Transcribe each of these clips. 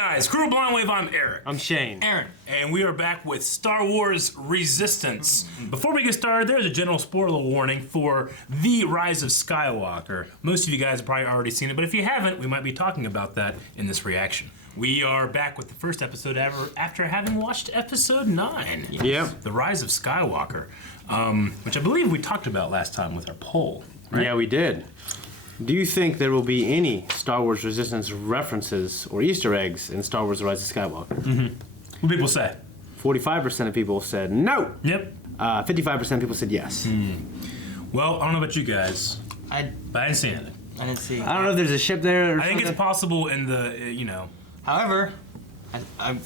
guys, Crew Blind Wave, I'm Eric. I'm Shane. Aaron. And we are back with Star Wars Resistance. Before we get started, there's a general spoiler warning for The Rise of Skywalker. Most of you guys have probably already seen it, but if you haven't, we might be talking about that in this reaction. We are back with the first episode ever after having watched episode 9. Yep. The Rise of Skywalker, which I believe we talked about last time with our poll. Right? Yeah, we did. Do you think there will be any Star Wars Resistance references or Easter eggs in Star Wars The Rise of Skywalker? What do people say? 45% of people said no. Yep. 55% of people said yes. Well, I don't know about you guys, but I didn't see anything. I didn't see. I don't know if there's a ship there or I think something. it's possible in the, you know. However,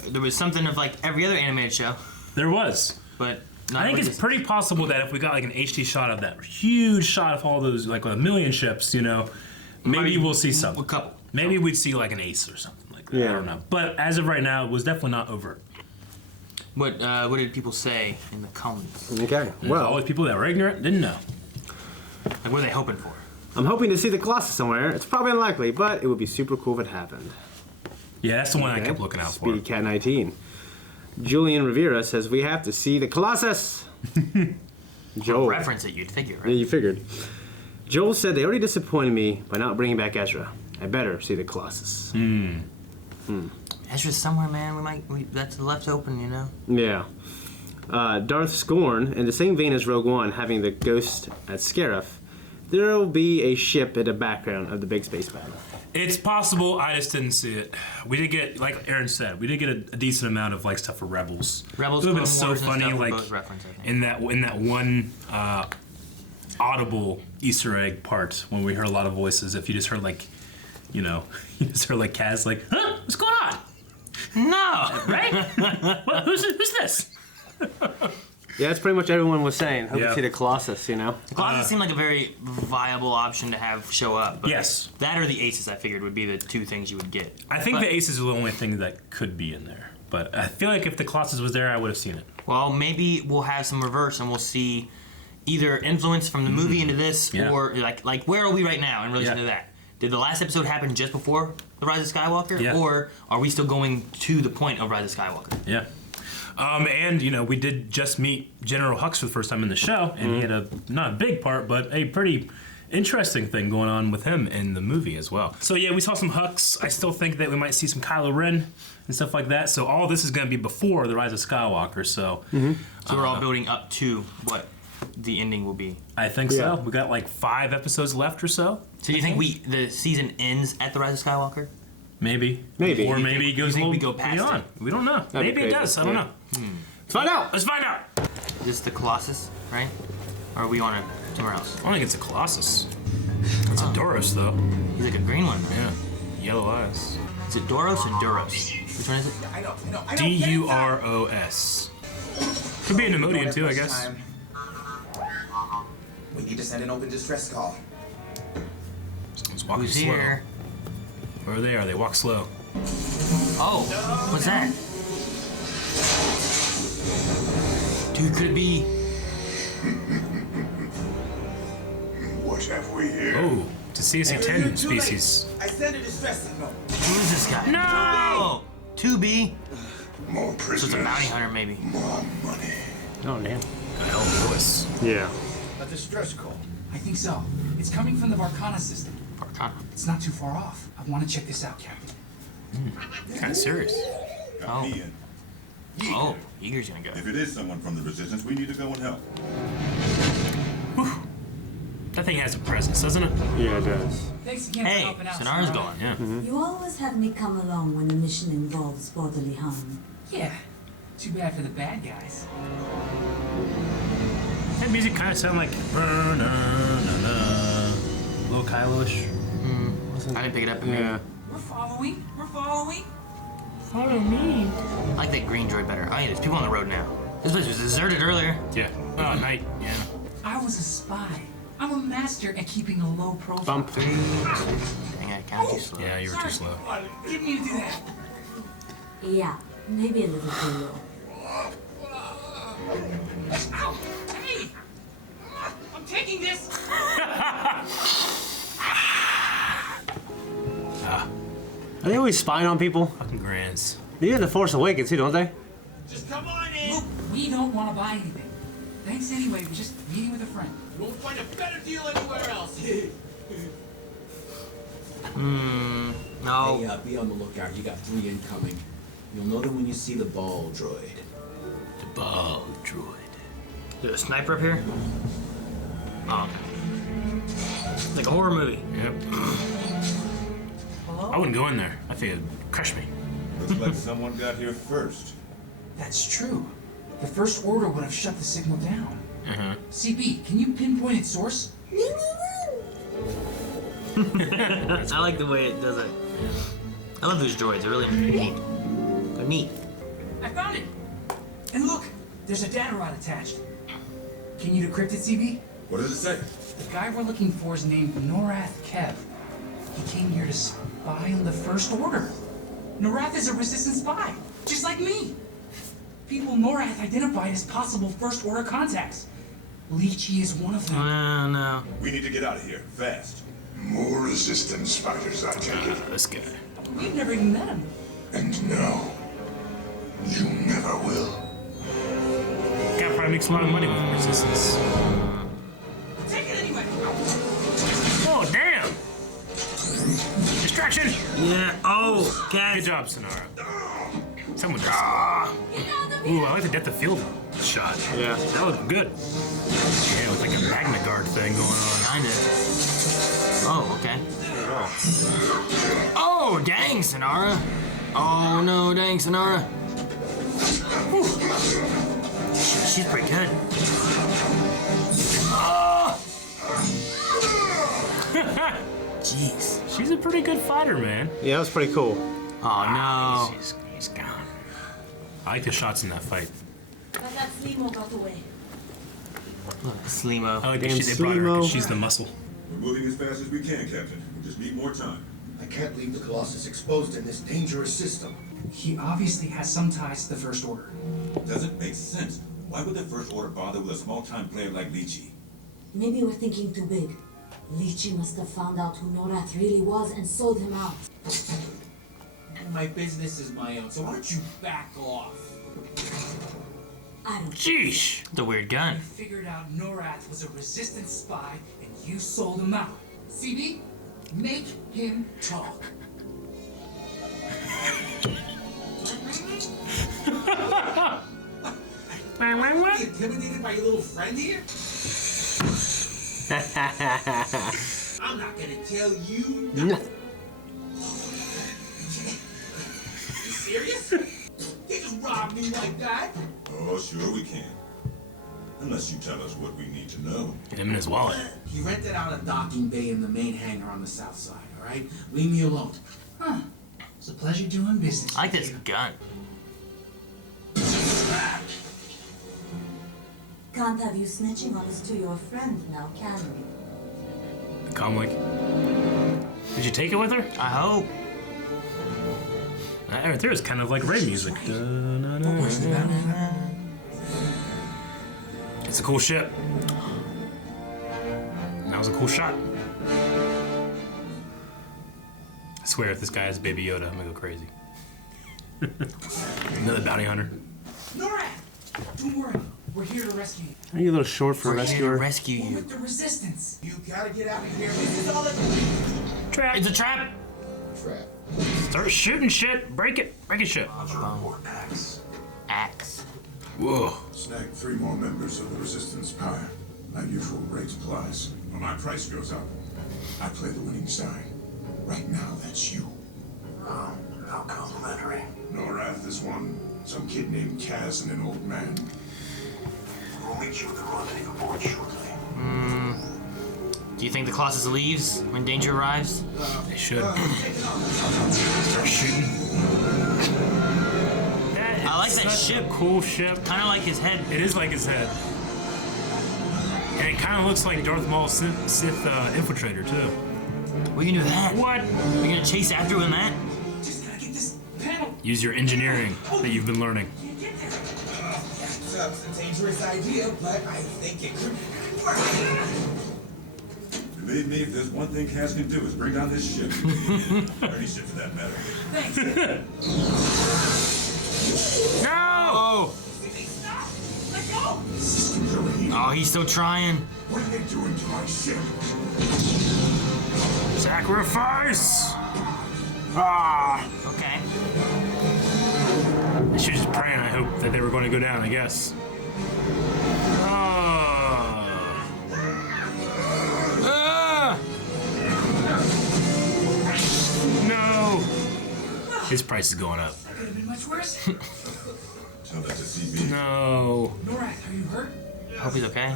there was something of like every other animated show, There was. but not I think it's Resistance. pretty possible that if we got like an HD shot of that huge shot of all those, like a million ships, you know, maybe we'll see A something. couple. Maybe we'd see like an ace or something like that. Yeah. I don't know. But as of right now, it was definitely not overt. What did people say in the comments? Okay, There's always people that were ignorant, didn't know. Like, what are they hoping for? I'm hoping to see the Colossus somewhere. It's probably unlikely, but it would be super cool if it happened. Yeah, that's the one I Okay. kept looking out Speedy for. Cat 19. Julian Rivera says we have to see the Colossus. Joel. Reference it, you'd figure, Yeah, right? you figured. Joel said they already disappointed me by not bringing back Ezra. I better see the Colossus. Ezra's somewhere, man. That's left open, you know. Yeah. Darth Scorn, in the same vein as Rogue One, having the ghost at Scarif, there will be a ship in the background of the big space battle. It's possible, I just didn't see it. We did get, like Aaron said, we did get a decent amount of like stuff for Rebels. Rebels, it would have been Clone so Wars and funny, stuff were like both referenced, I think. in that one audible Easter egg part when we heard a lot of voices. If you just heard like, you know, you just heard like Kaz like, huh? What's going on? No! Right? What? Who's this? Yeah, that's pretty much everyone was saying. Hope Yeah. to see the Colossus, you know? The Colossus seemed like a very viable option to have show up. But Yes. That or the Aces, I figured, would be the two things you would get. I think But- the aces are the only thing that could be in there. But I feel like if the Colossus was there, I would have seen it. Well, maybe we'll have some reverse and we'll see either influence from the movie into this, Yeah. or like where are we right now in relation Yeah. to that? Did the last episode happen just before The Rise of Skywalker? Yeah. Or are we still going to the point of Rise of Skywalker? Yeah. And, you know, we did just meet General Hux for the first time in the show, and he had not a big part, but a pretty interesting thing going on with him in the movie as well. So, yeah, we saw some Hux. I still think that we might see some Kylo Ren and stuff like that. So all this is going to be before The Rise of Skywalker, so... So we're all building up to what the ending will be. I think Yeah. so. We got like 5 episodes left or so. So you think the season ends at The Rise of Skywalker? Maybe. Maybe. Or You maybe it goes think a we little go past beyond. We don't know. That'd be Maybe it crazy. does. I don't Yeah. know. Let's find out! Let's find out. Is this the Colossus, right? Or are we on somewhere else? I don't think it's a Colossus. It's a Doros, though. He's like a green one, though. Yeah. Yellow eyes. Is it Doros or Duros? Which one is it? I know. D-U-R-O-S. Could be an Nemodian, too, I guess. We need to send an open distress call. It's walking Who's slow. here? Where they are, they walk slow. Oh, what's that? Dude, could it be? What have we here? Oh, to see a ten species. I sent a distress signal. Who is this guy? No! 2B? More So prisoners. it's a bounty hunter, maybe. More money. Oh, damn. A hell of a voice. Yeah. A distress call. I think so. It's coming from the Varkana system. Arcana. It's not too far off. I want to check this out, Captain. Kind of serious. Got me in. Oh, Eager's gonna go. If it is someone from the Resistance, we need to go and help. That thing has a presence, doesn't it? Yeah, it does. Thanks again Hey, for helping out. Sonara's Sonara. gone. Yeah. You always have me come along when the mission involves bodily harm. Yeah. Too bad for the bad guys. That music kind of sound like a little Kylo-ish. I didn't pick it up. Yeah. We're following. We're following. Follow me. I like that green droid better. Oh yeah, there's people on the road now. This place was deserted earlier. Yeah. Oh, night. Yeah. I was a spy. I'm a master at keeping a low profile. Bump. Dang, I counted too slow. Yeah, you were too slow. Didn't mean to do that. Yeah, maybe a little too low. Ow! Hey! I'm taking this. Are they always spying on people? Fucking grands. They do in The Force Awakens too, don't they? Just come on in. Look, we don't want to buy anything. Thanks anyway, we're just meeting with a friend. You won't find a better deal anywhere else. No. Hey, be on the lookout. You got 3 incoming. You'll know them when you see the ball droid. The ball droid. There's a sniper up here? Oh. Like a horror movie. Yep. I wouldn't go in there. I think it'd crush me. Looks like someone got here first. That's true. The First Order would have shut the signal down. CB, can you pinpoint its source? I like the way it does it. I love those droids. They're really neat. They're neat. I found it. And look, there's a data rod attached. Can you decrypt it, CB? What does it say? The guy we're looking for is named Norath Kev. He came here to spy on the First Order. Norath is a resistance spy, just like me. People Norath identified as possible First Order contacts. Lychee is one of them. No. We need to get out of here, fast. More resistance fighters, I take it. This guy. We've never even met him. And no, you never will. Gotta probably make some money with resistance. Take it anyway. Oh, damn! Distraction! Yeah. Oh, Good Kaz. job, Sonara. Someone just. Ooh, I like the depth of field shot. Yeah. That looked good. Yeah, with like a magna guard thing going on. Kinda. Oh, okay. Oh, dang, Sonara. Oh, no, dang, Sonara. Whew. She's pretty good. Oh! Jeez. She's a pretty good fighter, man. Yeah, that was pretty cool. Oh, no. He's gone. I like the shots in that fight. But that Slimo got away. Slimo. I like Damn that they brought her Slimo. because she's the muscle. We're moving as fast as we can, Captain. We just need more time. I can't leave the Colossus exposed in this dangerous system. He obviously has some ties to the First Order. Doesn't make sense. Why would the First Order bother with a small-time player like Lychee? Maybe we're thinking too big. Lychee must have found out who Norath really was and sold him out. My business is my own, so why don't you back off? I don't. Jeesh! It's a weird gun. You figured out Norath was a resistance spy and you sold him out. CB, make him talk. Intimidated by your little friend here? I'm not gonna tell you nothing. You serious? You just robbed me like that? Oh, sure we can. Unless you tell us what we need to know. Get him in his wallet. He rented out a docking bay in the main hangar on the south side, all right? Leave me alone. Huh. It's a pleasure doing business. I like with this you. gun. Can't have you snitching on us to your friend now, can we? Comlink. Did you take it with her? I hope. That right there is kind of like Ray music. It's a cool ship. That was a cool shot. I swear, if this guy has Baby Yoda, I'm gonna go crazy. Another bounty hunter. Norath! Don't worry. We're here to rescue you. Are you a little short for a We're here to rescuer? rescue We're you. with the Resistance. You gotta get out of here. This is all Trap. It's a trap. Trap. Start shooting shit. Break it. Break it shit. Or axe. Axe. Whoa. Snag 3 more members of the Resistance Power. My usual rate applies. When my price goes up, I play the winning side. Right now, that's you. Oh, how complimentary. Norath is one. Some kid named Kaz and an old man. We'll meet you at the rendezvous aboard shortly. Do you think the Colossus leaves when danger arrives? They should. Start shooting. I like that Such ship. a cool ship. Kind of like his head. It is like his head. And it kind of looks like Darth Maul's Sith infiltrator, too. We can do that. What? We're gonna chase after him that? Just gotta get this panel. Use your engineering that you've been learning. Can't get there. It's a dangerous idea, but I think it could work. Believe me, if there's one thing Cass can do is bring down this ship. Or any ship for that matter. Thanks. No! Stop! Let go! Systems overheating. Oh, he's still trying. What are they doing to my ship? Sacrifice! Ah! Okay. She was just praying, I hope, that they were going to go down, I guess. Oh. Ah! No! His price is going up. That could have been much worse. Tell that to CB. No. Norath, are you hurt? Hope he's okay.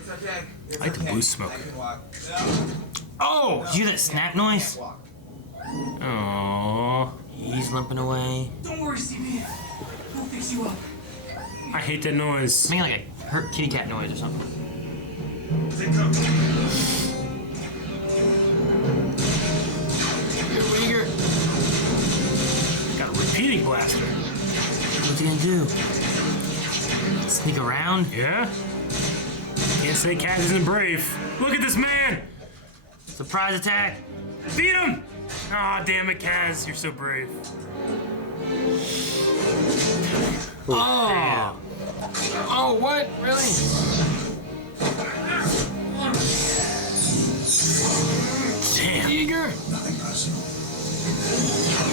It's okay. I like the blue smoke. Oh! Did you hear that snap noise? Aww. He's limping away. Don't worry, CB. We'll fix you up. I hate that noise. Making like a hurt kitty cat noise or something. Here, Got a repeating blaster. what's he gonna do? Sneak around? Yeah? Can't say Kaz isn't brave. Look at this man! Surprise attack! Beat him! Aw, damn it, Kaz. You're so brave. Oh! Oh, what? Really? Damn. Eager? Nothing personal.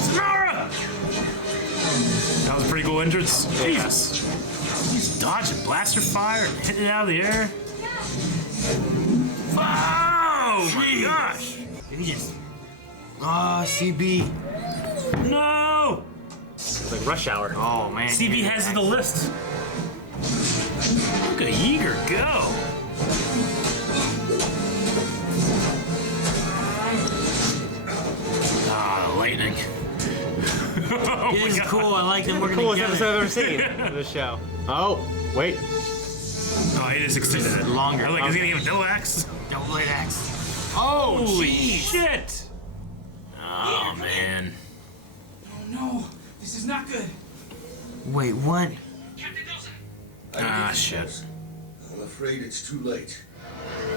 Sonara! That was a pretty cool entrance. Jesus. He's dodging blaster fire and hitting it out of the air. Oh my gosh! Did he just... Oh, CB. No! It's like rush hour. Oh, man. CB has the list. Look at Yeager go. Ah, lightning. Oh This is my God. cool. I like them working Coolest together. episode I've ever seen of this show. Oh, wait. Oh, he just extended it. Longer. I'm like, is he gonna give him a double axe? Double blade axe. Oh, Holy jeez. shit! Oh, man. Oh no, this is not good. Wait, what? Captain Nelson. Ah, shit. I'm afraid it's too late.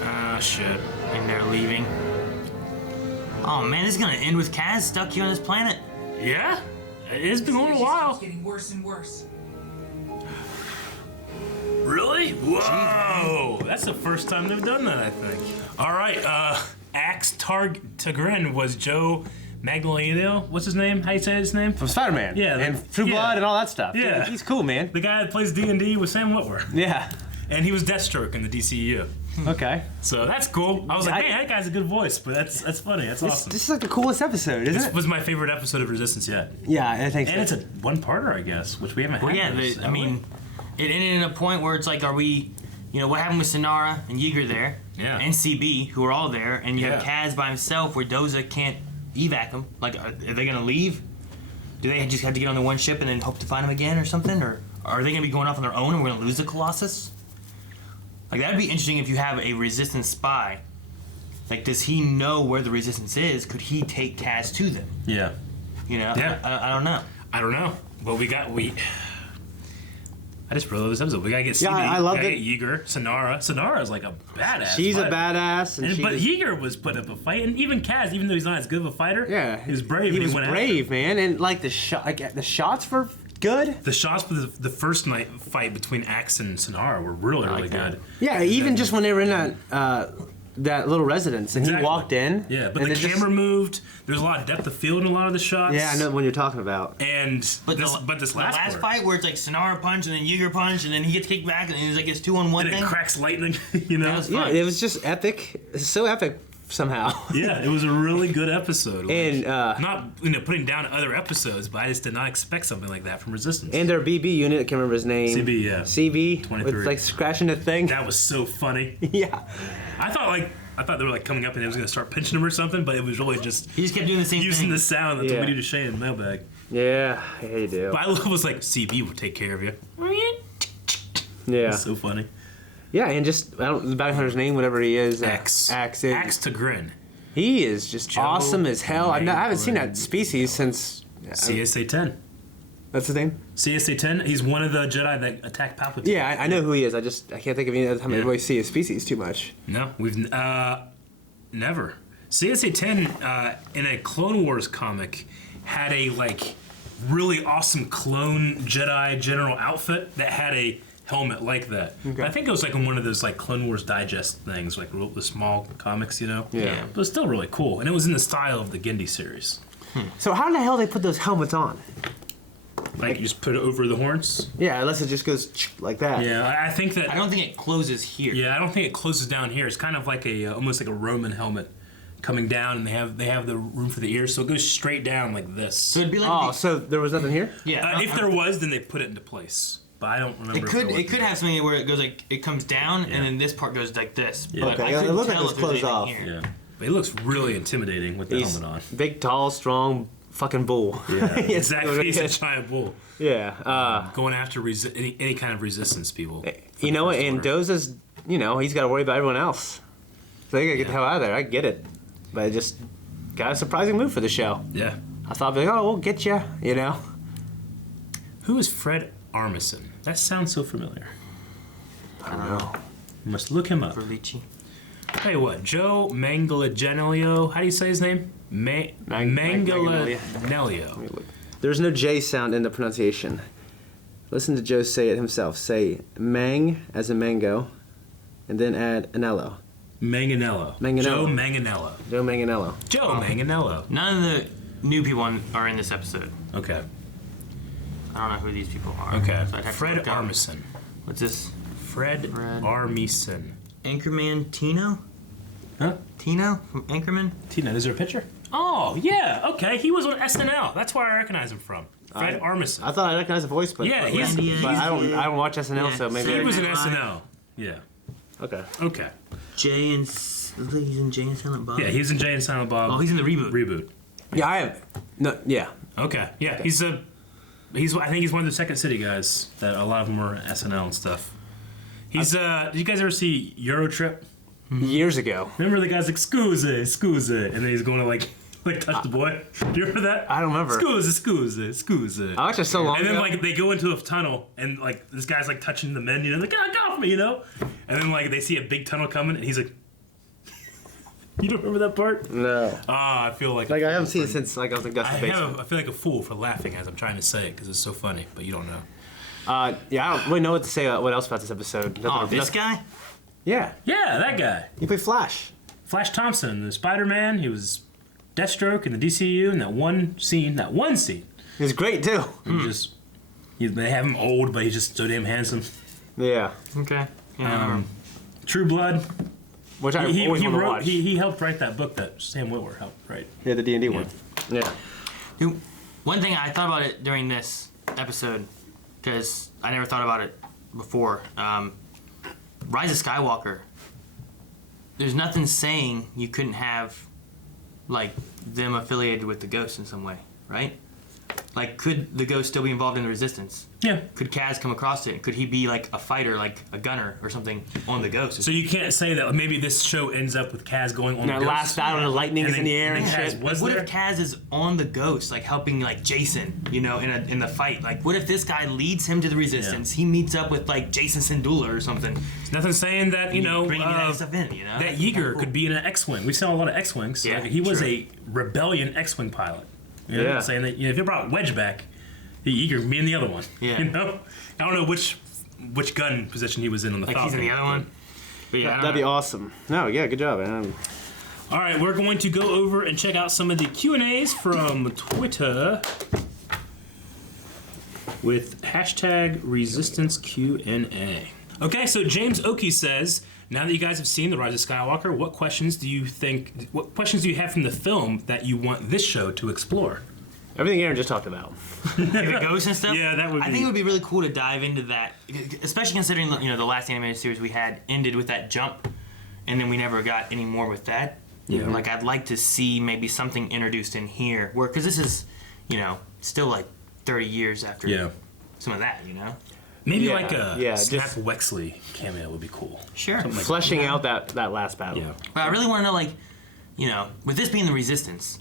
Ah, shit. And they're leaving. Oh, man, this is gonna end with Kaz stuck here on this planet. Yeah? It's been going a It's while. getting worse and worse. Really? Whoa! That's the first time they've done that, I think. All right, Axe Tagrin was Joe Magliano. What's his name? How you say his name? From Spider-Man. Yeah, And the- True yeah. Blood and all that stuff. Yeah. He's cool, man. The guy that plays D&D with Sam Witwer. Yeah. And he was Deathstroke in the DCEU. Okay. So that's cool. I was like, I- man, that guy's a good voice, but that's funny. That's awesome. This is like the coolest episode, isn't This it? was my favorite episode of Resistance yet. Yeah, I think so. And it's a one-parter, I guess, which we haven't Well, had. yeah, those, I have we? mean, it ended in a point where it's like, are we, what happened with Sonara and Yeager there? Yeah. And CB, who are all there, and you have Yeah. Kaz by himself where Doza can't evac him. Like, are they gonna leave? Do they just have to get on the one ship and then hope to find him again or something? Or are they gonna be going off on their own and we're gonna lose the Colossus? Like, that'd be interesting if you have a Resistance spy. Like, does he know where the Resistance is? Could he take Kaz to them? Yeah. Yeah. I don't know. I don't know. But I just realized this episode. We gotta get CB. Yeah, I loved we gotta it. get Yeager. Sonara's like a badass. She's a fighter. badass. And But she's- Yeager was putting up a fight, and even Kaz, even though he's not as good of a fighter, Yeah. he was brave. He and was went after brave, it. man. And like the shots were good. The shots for the first night fight between Axe and Sonara were really, really that. good. Yeah, even just when they were in that little residence and Exactly. he walked in. Yeah, but and the it just- camera moved. There's a lot of depth of field in a lot of the shots. Yeah, I know what you're talking about. And But this the last last part, fight where it's like Sonara punch and then Yeager punch and then he gets kicked back and it's like it's 2-on-1 and thing. it cracks lightning. You know. That was Yeah, fun. it was just epic. It's so epic somehow. Yeah, it was a really good episode. Like, And, not putting down other episodes, but I just did not expect something like that from Resistance. And their BB unit, I can't remember his name. CB, yeah. CB, 23. with like scratching the thing. That was so funny. Yeah. I thought they were like coming up and it was gonna start pinching him or something, but it was really just He just kept doing the same using thing. the sound. That's Yeah. what we do to Shane in the mailbag. Yeah, you do. But I love was like CB will take care of you. Yeah. So funny. Yeah, and just, I don't, the bounty hunter's name, whatever he is. Axe. Axe. Axe to grin. He is just Joe awesome as hell. I haven't seen that Maglin. species since. CSA 10. That's his name? CSA 10. He's one of the Jedi that attacked Palpatine. Yeah, I know who he is. I can't think of any other time I Yeah. really see his species too much. No, we've Never. CSA-10 in a Clone Wars comic had a like really awesome clone Jedi general outfit that had a helmet like that. Okay. I think it was like in one of those like Clone Wars Digest things, like the small comics, you know. Yeah. But it's still really cool, and it was in the style of the Gindi series. So how in the hell they put those helmets on? Like you just put it over the horns. Yeah, unless it just goes like that. Yeah, I think that. I don't think it closes here. Yeah, I don't think it closes down here. It's kind of like a almost like a Roman helmet coming down, and they have the room for the ears, so it goes straight down like this. So it'd be like Oh, so there was nothing here? yeah. If there was, then they put it into place. But I don't remember. It if could there was. it could have something where it goes like it comes down Yeah. and then this part goes like this. Yeah. But Okay, I yeah, it couldn't looked like tell it if was there's closed anything off. here. Yeah, but he looks really intimidating with the He's helmet on. big, tall, strong, fucking bull. Yeah, Yes, exactly. He's a yes. giant bull Yeah. going after any kind of resistance people. You know what? First And order. Doza's, he's got to worry about everyone else. So they got to get the hell out of there. I get it. But it just got a surprising move for the show. Yeah. I thought, like, oh, we'll get you, Who is Fred Armisen? That sounds so familiar. I don't know. You must look him up. For Lychee. Hey, what? Joe Manganiello. How do you say his name? Manganiello. There's no J sound in the pronunciation. Listen to Joe say it himself. Say mang as in mango, and then add anello. Manganello. Manganello. Joe Manganello. Joe Manganello. Joe Manganello. None of the new people are in this episode. Okay. I don't know who these people are. Okay. So I'd have to Fred look up. Armisen. What's this? Fred Armisen. Anchorman Tino? Huh? Tino from Anchorman? Tina, is there a picture? Oh, yeah. Okay. He was on SNL. That's where I recognize him from. Fred Armisen. I thought I recognized the voice, but Yeah, but I don't watch SNL, Yeah, so maybe. He was in Saturday Night SNL. Yeah. Okay. Okay. Jay and he's in Jay and Silent Bob. Yeah, he's in Jay and Silent Bob. Oh, he's in the reboot. Reboot. Yeah, I have. No, yeah. Okay. Yeah, I think he's one of the Second City guys that a lot of them were SNL and stuff. He's did you guys ever see Eurotrip? Years ago. Remember the guy's like scusa, and then he's going to like touch the boy. Do you remember that? I don't remember. Scusa. I watched it so long And then ago. like they go into a tunnel and like this guy's like touching the men, like get off me, And then like they see a big tunnel coming and he's like, you don't remember that part? No. Ah, I feel like Like, I haven't seen it since, like, I was in Gus's I basement. feel like a fool for laughing as I'm trying to say it because it's so funny, but you don't know. Yeah, I don't really know what to say, what else about this episode. Oh, this guy? Yeah. Yeah, that guy. He played Flash. Flash Thompson, the Spider-Man. He was Deathstroke in the DCU in that one scene. He was great, too. They have him old, but he's just so damn handsome. Yeah. Okay. Yeah. True Blood. Which I He always want to wrote. watch. He helped write that book that Sam Witwer helped write. Yeah, the D&D one. Yeah. Dude, one thing I thought about it during this episode, because I never thought about it before. Rise of Skywalker. There's nothing saying you couldn't have, like, them affiliated with the Ghost in some way, right? Like, could the Ghost still be involved in the Resistance? Yeah. Could Kaz come across it? Could he be, like, a fighter, like a gunner or something on the Ghost? So you can't say that maybe this show ends up with Kaz going on That the last Ghost. battle and the lightning And is in the air then and Kaz shit. was What there? if Kaz is on the Ghost, like helping like Jason, in the fight? Like, what if this guy leads him to the Resistance? He meets up with like Jason Syndulla or something. There's nothing saying that Bringing that stuff in, that Yeager could be in an X-wing. We saw a lot of X-wings. Yeah, Like, he was true. a rebellion X-wing pilot. Yeah. Saying that if you brought Wedge back, Yeager could be in the other one. Yeah. I don't know which gun position he was in on the Like Falcon. he's in the other one. But yeah, I don't That'd be know. awesome. No, yeah, good job, man. All right, we're going to go over and check out some of the Q&As from Twitter with hashtag ResistanceQNA. Okay, so James Oakey says, now that you guys have seen The Rise of Skywalker, what questions do you have from the film that you want this show to explore? Everything Aaron just talked about. Like the Ghost and stuff. Yeah, that would I be- think it would be really cool to dive into that, especially considering the last animated series we had ended with that jump, and then we never got any more with that. Yeah. Like, I'd like to see maybe something introduced in here, where because this is, still like 30 years after some of that, Maybe Yeah, like a yeah, Snap just- Wexley cameo would be cool. Sure. Something like Fleshing out that last battle. Yeah. But I really want to know, like, with this being the Resistance,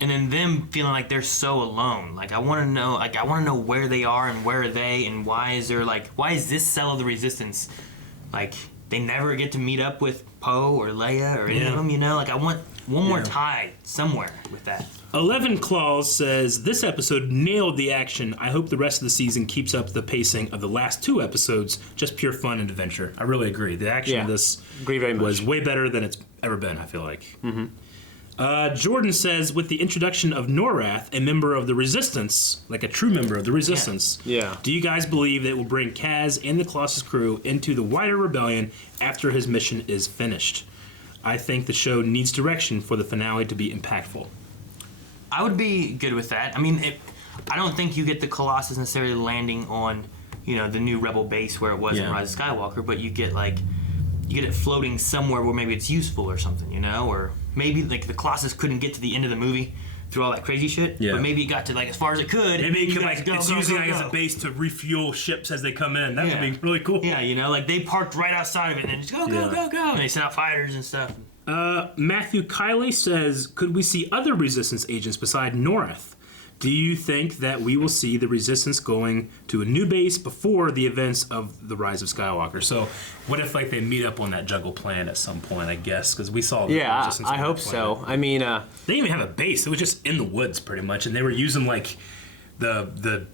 and then them feeling like they're so alone. Like, I want to know where they are and where are they, and why is this cell of the Resistance, like, they never get to meet up with Poe or Leia or any of them, you know? Like, I want one more tie somewhere with that. 11 Claws says, this episode nailed the action. I hope the rest of the season keeps up the pacing of the last 2 episodes. Just pure fun and adventure. I really agree. The action of this agree very much. was way better than it's ever been, I feel like. Jordan says, with the introduction of Norath, a member of the Resistance, like a true member of the Resistance, do you guys believe that it will bring Kaz and the Colossus crew into the wider rebellion after his mission is finished? I think the show needs direction for the finale to be impactful. I would be good with that. I mean, I don't think you get the Colossus necessarily landing on, you know, the new Rebel base where it was in Rise of Skywalker, but you get it floating somewhere where maybe it's useful or something, you know, or maybe like the Colossus couldn't get to the end of the movie through all that crazy shit, but maybe it got to like as far as it could. Maybe it could, like, go, it's go, using go, like go. as a base to refuel ships as they come in. That would be really cool. Yeah, you know, like they parked right outside of it and then just go, and they sent out fighters and stuff. Matthew Kiley says, could we see other Resistance agents beside Norath? Do you think that we will see the Resistance going to a new base before the events of the Rise of Skywalker? So, what if like they meet up on that Juggle planet at some point? I guess because we saw. The Resistance I on that hope so. planet. I mean, they didn't even have a base. It was just in the woods, pretty much, and they were using like the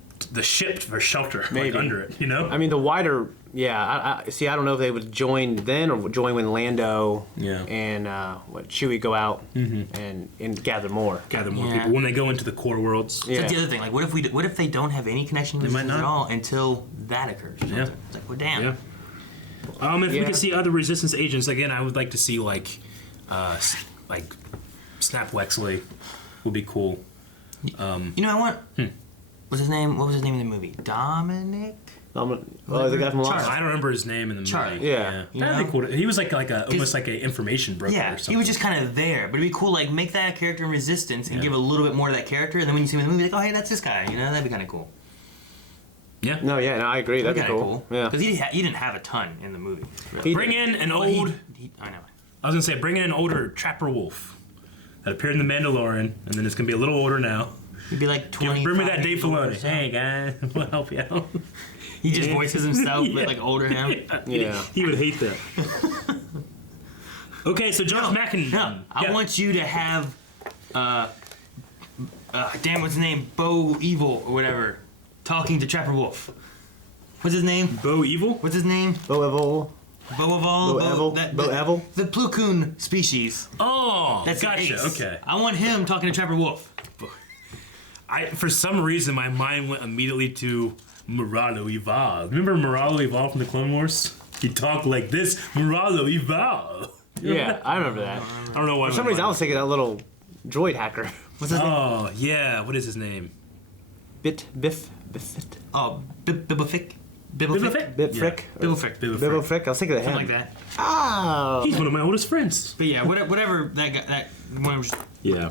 ship for shelter, like under it. You know. I mean, the wider. Yeah, I see. I don't know if they would join then or join when Lando and Chewie go out and gather more people when they go into the core worlds. So that's the other thing. Like, what if they don't have any connection to Resistance at all until that occurs? Or something? It's like, well, damn. Yeah. If we could see other Resistance agents again, I would like to see like Snap Wexley would be cool. You know, I want. What's his name? What was his name in the movie? Dominic. The guy from Lost. I don't remember his name in the movie. Charlie. Yeah. That'd be cool. He was like almost like an information broker or something. He was just kind of there, but it'd be cool, like, make that a character in Resistance and give a little bit more to that character, and then when you see him in the movie, like, oh, hey, that's this guy, you know, that'd be kind of cool. Yeah. No, I agree. That'd be cool. Yeah. Because he didn't have a ton in the movie. Bring in an old. I know. I was gonna say, bring in an older Trapper Wolf that appeared in The Mandalorian, and then it's gonna be a little older now. He'd be like 20. Bring me that Dave Filoni. Hey guys, we'll help you out. He just voices himself, but like older him. He would hate that. Okay, so Josh Mackin. No, I want you to have, damn, what's his name? Bo Evil or whatever, talking to Trapper Wolf. What's his name? Bo Evil? What's his name? Bo Evil. Bo Evil. The Plo-Koon species. Oh, that's gotcha. Ace. Okay. I want him talking to Trapper Wolf. For some reason, my mind went immediately to Muralo Eval. Remember Muralo Eval from the Clone Wars? He talked like this, Muralo Eval. Yeah, I remember that. I don't know why. For some reason, I was thinking that little droid hacker. What's his name? Oh, yeah. What is his name? Biff. Oh, Biblific? Biblific? Biblific. I was thinking of him. Something like that. Oh. He's one of my oldest friends. But yeah, whatever that guy, that one was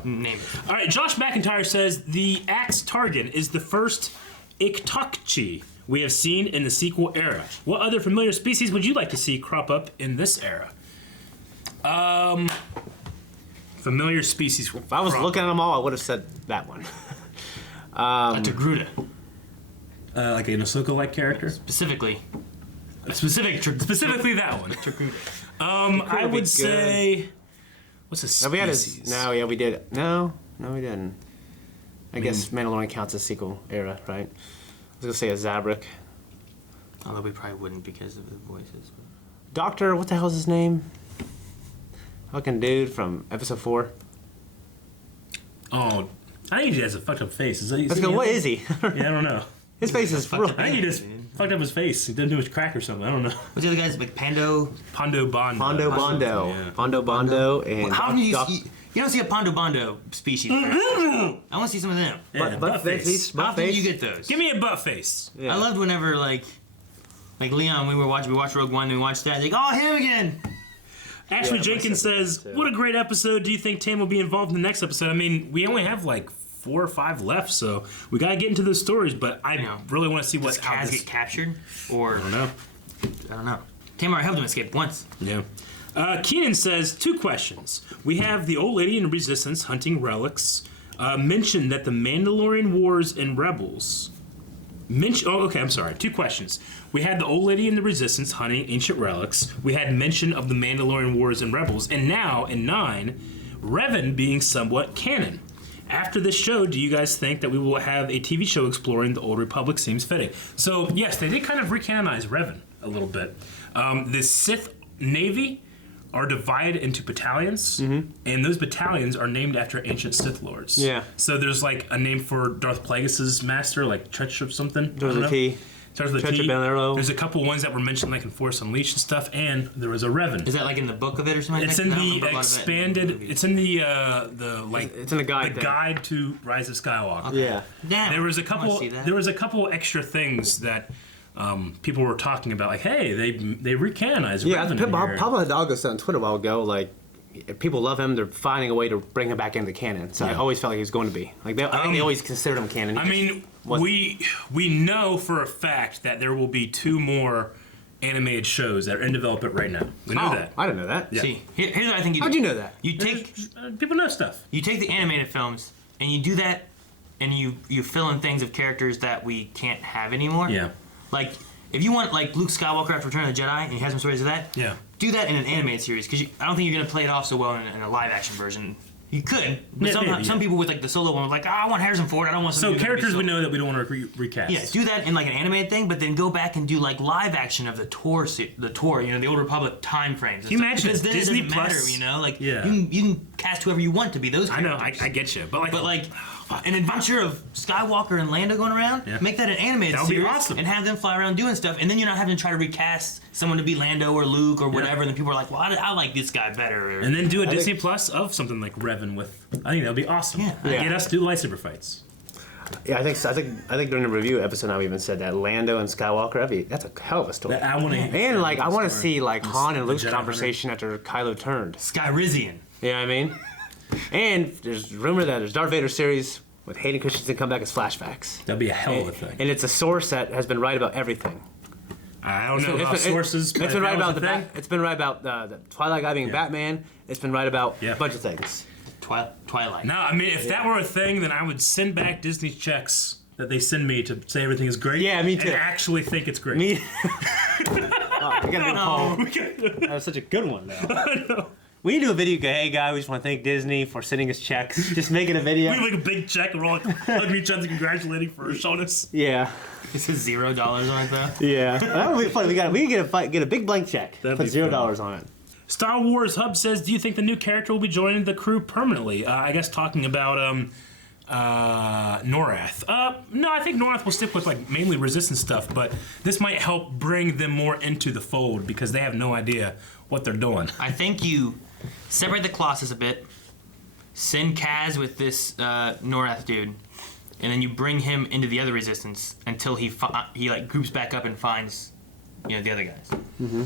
name. All right, Josh McIntyre says the Axe Targan is the first Iktukchi we have seen in the sequel era. What other familiar species would you like to see crop up in this era? Familiar species. If I was looking at them all, I would have said that one. Togruta. Like an Ahsoka-like character? Specifically that one. I would say... What's a species? We did. No, we didn't. I guess Mandalorian counts as sequel era, right? I was going to say a Zabrak. Although we probably wouldn't because of the voices. Doctor, what the hell's his name? Fucking dude from episode 4. Oh, I think he has a fucked up face. Let's go, what is he? Yeah, I don't know. His face is real. I think he just fucked up his face. He didn't do his crack or something. I don't know. What's the other guy's like Pondo Bondo. Yeah. Pondo Bondo and how do you don't see a Pondo Bondo species? I want to see some of them. Yeah, butt face. How often do you get those? Give me a butt face. Yeah. I loved whenever like Leon, we watched Rogue One and we watched that. Like, oh, him again. Ashley Jenkins says, "What a great episode! Do you think Tam will be involved in the next episode?" I mean, we only have like 4 or 5 left, so we gotta get into those stories. But I really want to see does Kaz get captured, or I don't know. Tamara helped him escape once. Yeah. Keenan says 2 questions. We have the old lady in Resistance hunting relics. Mentioned that the Mandalorian Wars and Rebels Okay, I'm sorry. 2 questions. We had the old lady in the Resistance hunting ancient relics. We had mention of the Mandalorian Wars and Rebels. And now, in 9, Revan being somewhat canon. After this show, do you guys think that we will have a TV show exploring the Old Republic? Seems fitting. So, yes, they did kind of recanonize Revan a little bit. The Sith Navy are divided into battalions, and those battalions are named after ancient Sith lords. Yeah. So there's like a name for Darth Plagueis' master, like Church or something. There's a T. Starts with a Church T. of Balnero. There's a couple ones that were mentioned like in Force Unleashed and stuff, and there was a Revan. Is that like in the book of it or something? It's in the expanded. It's in the like. It's in the guide. The guide to Rise of Skywalker. Okay. Yeah. Damn. There was a I couple. wanna see that. There was a couple extra things that people were talking about, like, hey, they recanonized Yeah, Revan in here. Pablo Hidalgo said on Twitter a while ago, like, if people love him, they're finding a way to bring him back into canon. So I always felt like he was going to be. Like, I think they always considered him canon. I mean, we know for a fact that there will be 2 more animated shows that are in development right now. We know that. I didn't know that. Yeah. See, here's what I think you do. How'd you know that? You take People know stuff. you take the animated films and you do that, and you fill in things of characters that we can't have anymore. Yeah. Like, if you want, like, Luke Skywalker after Return of the Jedi, and he has some stories of that, Yeah. do that in an animated series, because I don't think you're going to play it off so well in a live-action version. You could, but Yeah, maybe, some yeah. people with, like, the solo one were like, I want Harrison Ford, I don't want So somebody characters we know that we don't want to recast. Yeah, do that in, like, an animated thing, but then go back and do, like, live action of the tour, the Old Republic time frames. Can you imagine Because then Disney it doesn't matter, Plus? you know? Like, Yeah. you can cast whoever you want to be those I know, characters. I get you, but like, an adventure of Skywalker and Lando going around, Yeah. make that an animated That would be series awesome. and have them fly around doing stuff, and then you're not having to try to recast someone to be Lando or Luke or whatever, and then people are like, well, I like this guy better. and then do a Disney Plus of something like Revan with. I think that would be awesome. Yeah. Get us do lightsaber fights. Yeah, I think during the review episode, I even said that Lando and Skywalker. That's a hell of a story. I want to. And like, I want to see like Han and the Luke's Jedi conversation after Kylo turned. Skyrizian. You know what I mean? And there's rumor that there's Darth Vader series with Hayden Christensen come back as flashbacks. That'd be a hell of a thing. And it's a source that has been right about everything. I don't know how sources. It's been right about it's been right about the Twilight guy being Batman. It's been right about a bunch of things. Twilight. No, I mean, if that were a thing, then I would send back Disney's checks that they send me to say everything is great. Yeah, me too. And actually think it's great. Me. Oh, we got a big call. That was such a good one, though. I know. We need to do a video. Go, hey, guy, we just want to thank Disney for sending us checks. Just make it a video. We have like a big check and we're all hugging each other, congratulating for showing us. Yeah. This is $0 on it, though. Yeah. That would be fun. We can get a big blank check. That'd Put be fun. $0 on it. Star Wars Hub says, do you think the new character will be joining the crew permanently? I guess talking about Norath. No, I think Norath will stick with like mainly Resistance stuff, but this might help bring them more into the fold because they have no idea what they're doing. I think you separate the Colossus a bit, send Kaz with this Norath dude, and then you bring him into the other Resistance until he like groups back up and finds, the other guys. Mm-hmm.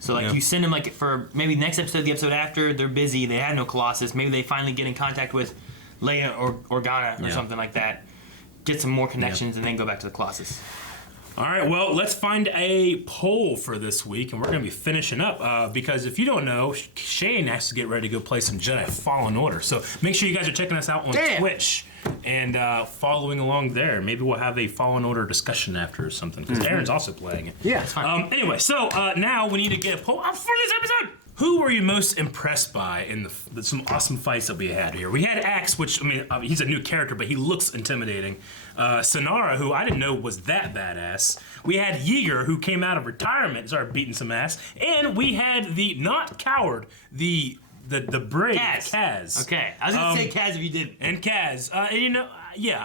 So like you send him like for maybe next episode, the episode after, they're busy, they have no Colossus. Maybe they finally get in contact with Leia or Organa or something like that. Get some more connections and then go back to the Colossus. All right, well, let's find a poll for this week, and we're going to be finishing up because if you don't know, Shane has to get ready to go play some Jedi Fallen Order. So make sure you guys are checking us out on Twitch and following along there. Maybe we'll have a Fallen Order discussion after or something because Aaron's also playing it. Yeah, it's fine. Anyway, so now we need to get a poll up for this episode. Who were you most impressed by in some awesome fights that we had here? We had Axe, which, I mean, he's a new character, but he looks intimidating. Sonara, who I didn't know was that badass. We had Yeager, who came out of retirement and started beating some ass. And we had the not coward, the brave Kaz. Okay, I was going to say Kaz if you didn't. And Kaz. And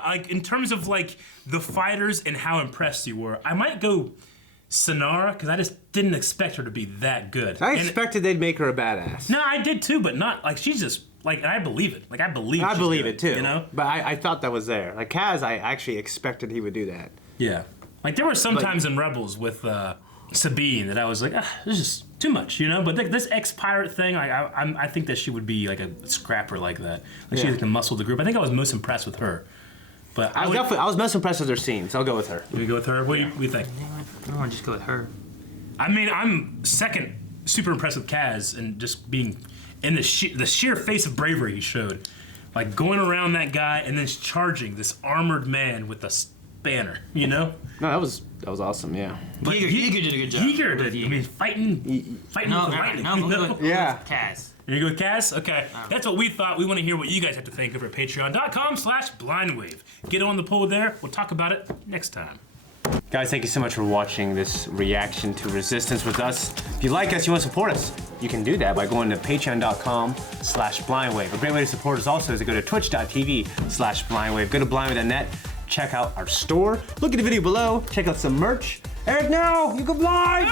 like in terms of like the fighters and how impressed you were, I might go Sonara, because I just didn't expect her to be that good. I expected they'd make her a badass. No, I did too, but not like she's just like, and I believe it. Like I believe it too. You know, but I thought that was there. Like Kaz, I actually expected he would do that. Yeah, like there were some times in Rebels with Sabine that I was like, this is too much, you know. But this ex-pirate thing, like I think that she would be like a scrapper like that. Like she can muscle the group. I think I was most impressed with her. But I was most impressed with her scenes. I'll go with her. You go with her. What do you think? I want to just go with her. I mean, I'm second, super impressed with Kaz and just being in the sheer face of bravery he showed, like going around that guy and then charging this armored man with a banner, you know? No, that was awesome. Yeah. But Yeager did a good job. Yeager did. I mean, fighting No, with the lightning. no, you know? we'll go Yeah. with Kaz. You go with Cass? Okay. That's what we thought. We want to hear what you guys have to think over at patreon.com/blindwave. Get on the poll there. We'll talk about it next time. Guys, thank you so much for watching this reaction to Resistance with us. If you like us, you want to support us, you can do that by going to patreon.com/blindwave. A great way to support us also is to go to twitch.tv/blindwave. Go to blindwave.net, check out our store, look at the video below, check out some merch. Eric, no! You go blind!